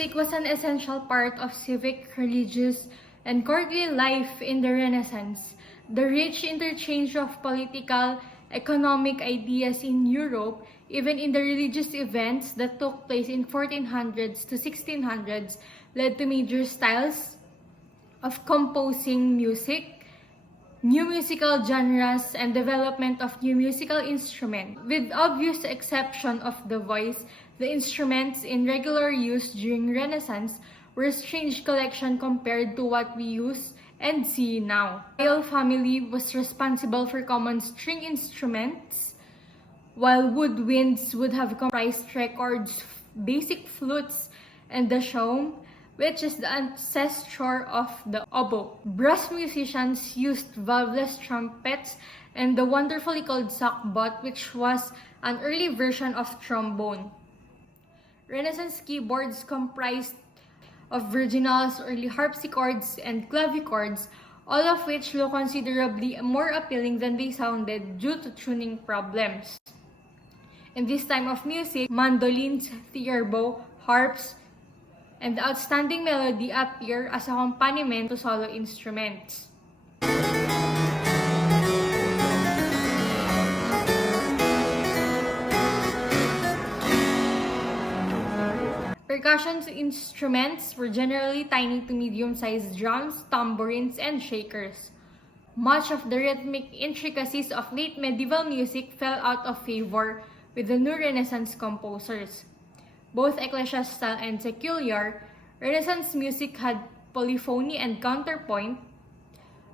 Music was an essential part of civic, religious, and courtly life in the Renaissance. The rich interchange of political, economic ideas in Europe, even in the religious events that took place in 1400s to 1600s, led to major styles of composing music, new musical genres, and development of new musical instruments. With obvious exception of the voice, the instruments in regular use during Renaissance were a strange collection compared to what we use and see now. The royal family was responsible for common string instruments, while woodwinds would have comprised records, basic flutes, and the shawm, which is the ancestor of the oboe. Brass musicians used valveless trumpets and the wonderfully called sackbut, which was an early version of trombone. Renaissance keyboards comprised of virginals, early harpsichords, and clavichords, all of which look considerably more appealing than they sounded due to tuning problems. In this time of music, mandolins, theorbo, harps, and the outstanding melody appear as accompaniment to solo instruments. Percussion instruments were generally tiny to medium-sized drums, tambourines, and shakers. Much of the rhythmic intricacies of late medieval music fell out of favor with the new Renaissance composers. Both ecclesiastical and secular, Renaissance music had polyphony and counterpoint,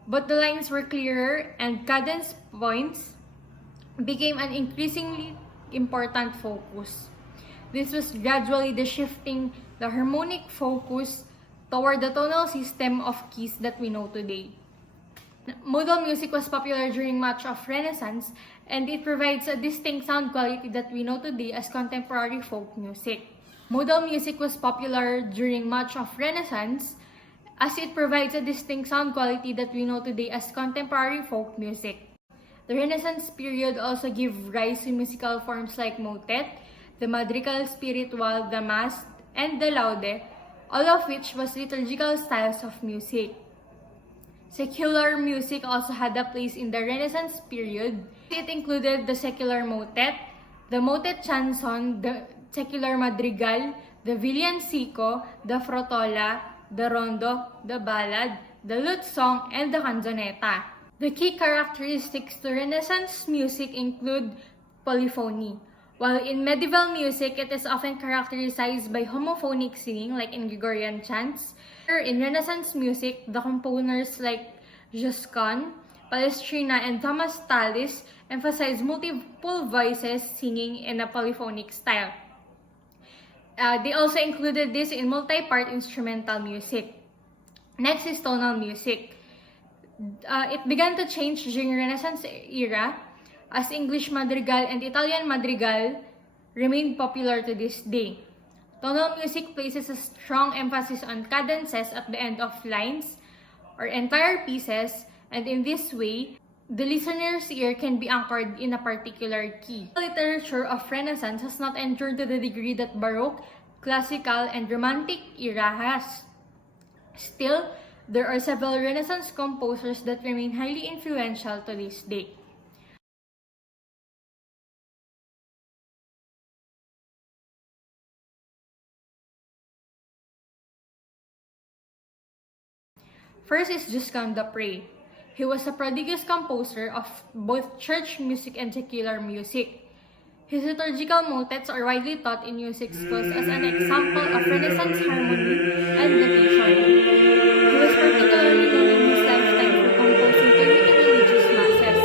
but the lines were clearer and cadence points became an increasingly important focus. This was gradually the shifting the harmonic focus toward the tonal system of keys that we know today. Modal music was popular during much of Renaissance, and it provides a distinct sound quality that we know today as contemporary folk music. Modal music was popular during much of Renaissance, as it provides a distinct sound quality that we know today as contemporary folk music. The Renaissance period also gave rise to musical forms like motet, the madrigal spiritual, the mass, and the laude, all of which was liturgical styles of music. Secular music also had a place in the Renaissance period. It included the secular motet, the motet chanson, the secular madrigal, the villancico, the frotola, the rondo, the ballad, the lute song, and the canzonetta. The key characteristics to Renaissance music include polyphony. While in medieval music, it is often characterized by homophonic singing like in Gregorian chants. In Renaissance music, the composers like Josquin, Palestrina, and Thomas Tallis emphasize multiple voices singing in a polyphonic style. They also included this in multi-part instrumental music. Next is tonal music. It began to change during Renaissance era as English madrigal and Italian madrigal remained popular to this day. Tonal music places a strong emphasis on cadences at the end of lines or entire pieces, and in this way, the listener's ear can be anchored in a particular key. The literature of Renaissance has not endured to the degree that Baroque, Classical, and Romantic era has. Still, there are several Renaissance composers that remain highly influential to this day. First is Josquin d'Après. He was a prodigious composer of both church music and secular music. His liturgical motets are widely taught in music schools as an example of Renaissance harmony and dedication. He was particularly known in his lifetime for composing early religious masses.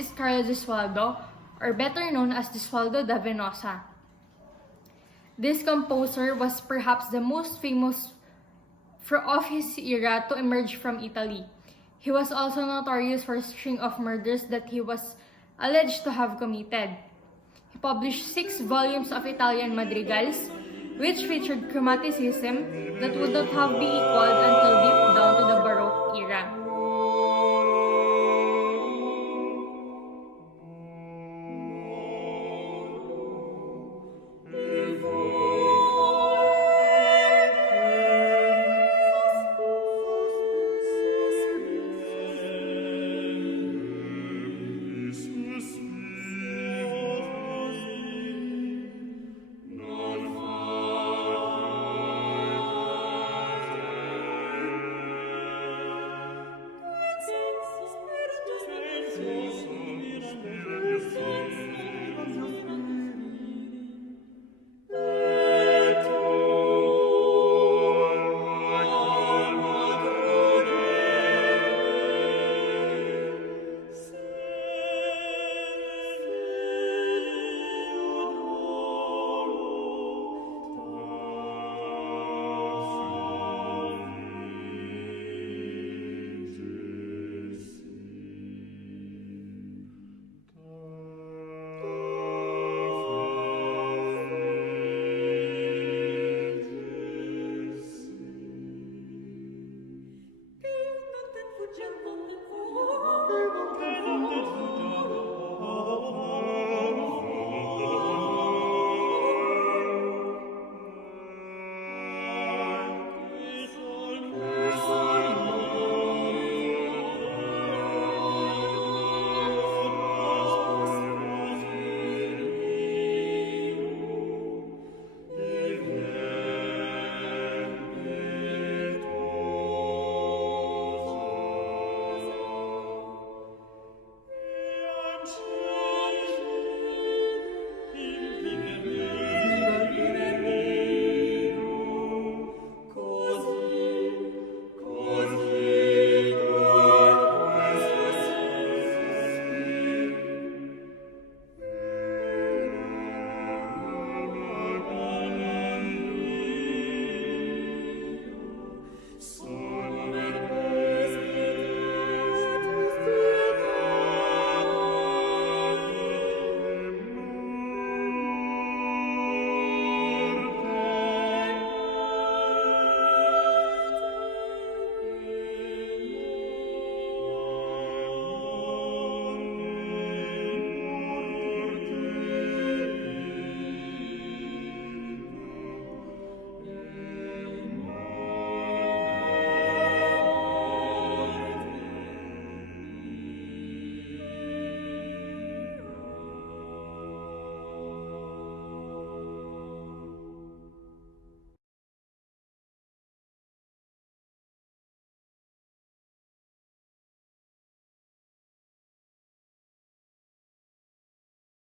is Carlo Gesualdo, or better known as Gesualdo da Venosa. This composer was perhaps the most famous of his era to emerge from Italy. He was also notorious for a string of murders that he was alleged to have committed. He published 6 volumes of Italian madrigals, which featured chromaticism that would not have been equaled until deep down to the Baroque era.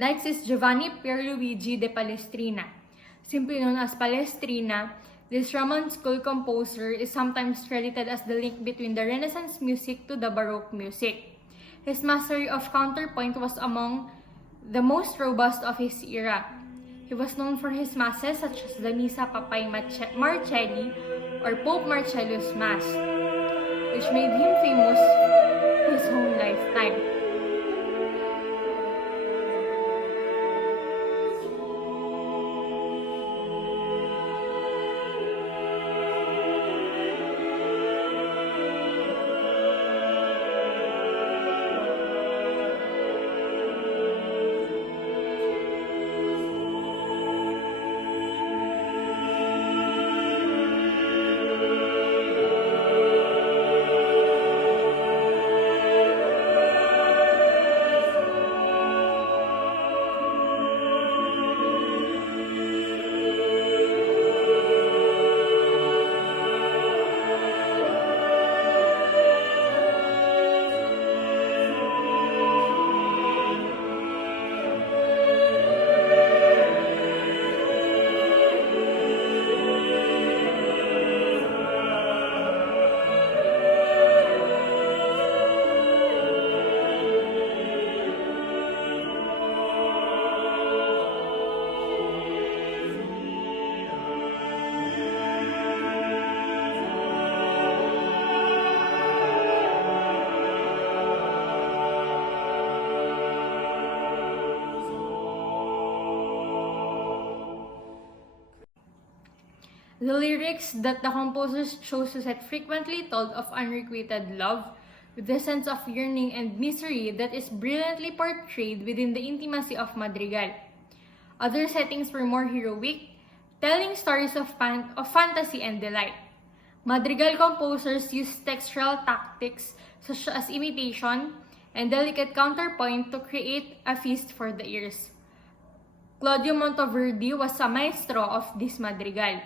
Next is Giovanni Pierluigi de Palestrina. Simply known as Palestrina, this Roman school composer is sometimes credited as the link between the Renaissance music to the Baroque music. His mastery of counterpoint was among the most robust of his era. He was known for his masses such as the Missa Papae Marcelli or Pope Marcellus Mass, which made him famous his whole lifetime. The lyrics that the composers chose to set frequently told of unrequited love, with a sense of yearning and misery that is brilliantly portrayed within the intimacy of Madrigal. Other settings were more heroic, telling stories of fantasy and delight. Madrigal composers used textural tactics such as imitation and delicate counterpoint to create a feast for the ears. Claudio Monteverdi was a maestro of this madrigal.